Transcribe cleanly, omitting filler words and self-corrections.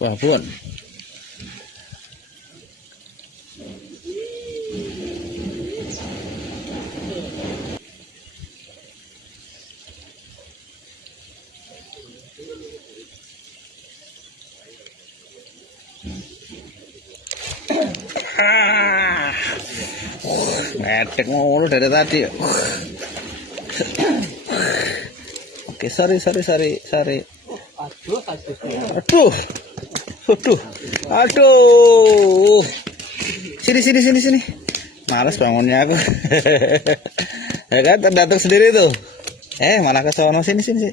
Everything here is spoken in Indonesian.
Wah, Bun. Medek mulu dari tadi. Oke, sorry. Aduh. Sini. Males bangunnya aku. Ya kan, terdatuk sendiri tuh. Malah ke sono sini.